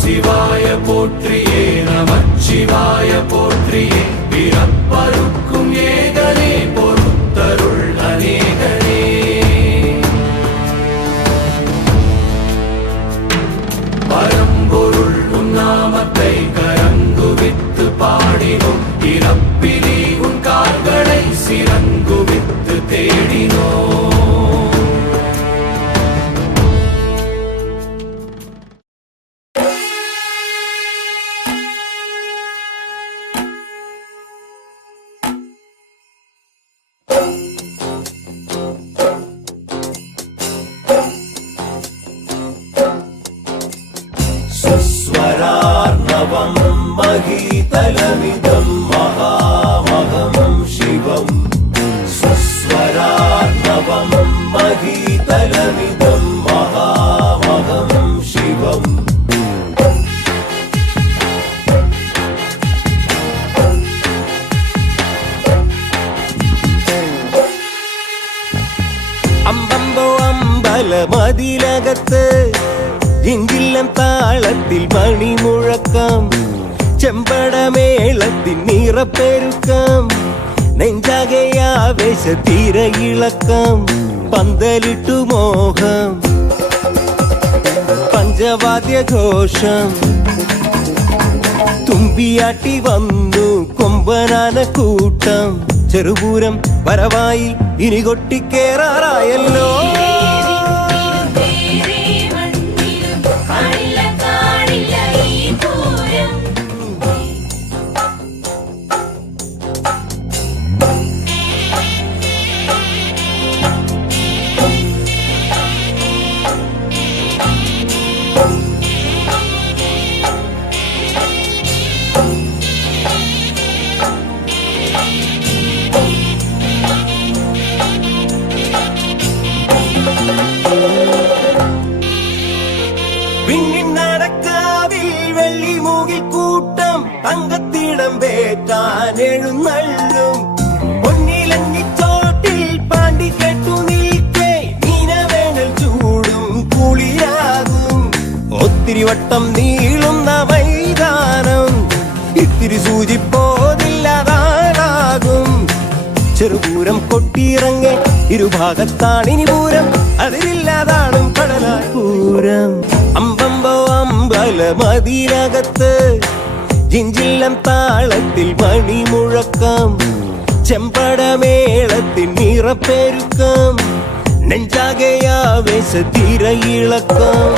சிவாய போற்றியே நமச்சிவாய போற்றியே பிறப்பருக்கும் ஏகனே பொறுத்தருள் அநேகனே பரம்பொருள் உன் நாமத்தை கரங்குவித்து பாடினோம் இறப்பிலி உன் கால்களை சிறங்குவித்து தேடினோம் स्वरार्णवं महीतलमिदं महामहं शिवं स्वरार्णवं महीतलमिदं महामहं शिवम् അമ്പമ്പോ അമ്പലമതിലകത്ത് ില്ലം താളത്തിൽ മണിമുഴക്കം ചെമ്പടമേളത്തിൻ നിറപ്പെരുക്കം നെഞ്ചകയാവേശ തിരയിളക്കം പന്തലിട്ടു മോഹം പഞ്ചവാദ്യഘോഷം തുമ്പിയാട്ടി വന്നു കൊമ്പനാന കൂട്ടം ചെറുപൂരം വരവായി ഇനി കൊട്ടിക്കേറാറായല്ലോ നടക്കാവിൽ വെള്ളിമൂകിൽ കൂട്ടം തങ്കത്തിടം വേറ്റാൻ എഴുന്നള്ളും പൊന്നിലങ്ങിച്ചോട്ടിൽ പാണ്ടി കേട്ടു നിൽക്കേ മീനവേണൽ ചൂടും കുളിരാകും ഒത്തിരി വട്ടം നീളുന്ന മൈതാനം ഇത്തിരി സൂചിപ്പോതില്ലാതാകും ചെറുപൂരം കൊട്ടിയിറങ്ങെ ഇരുഭാഗത്താണിനി പൂരം അതിരില്ലാതാണും കടലായി പൂരം അമ്പമ്പോ അമ്പലമതിലകത്ത് ജിഞ്ചില്ലം താളത്തിൽ മണിമുഴക്കം ചെമ്പടമേളത്തിൻ നിറപ്പെരുക്കം നെഞ്ചാകയാവേശ തിരയിളക്കം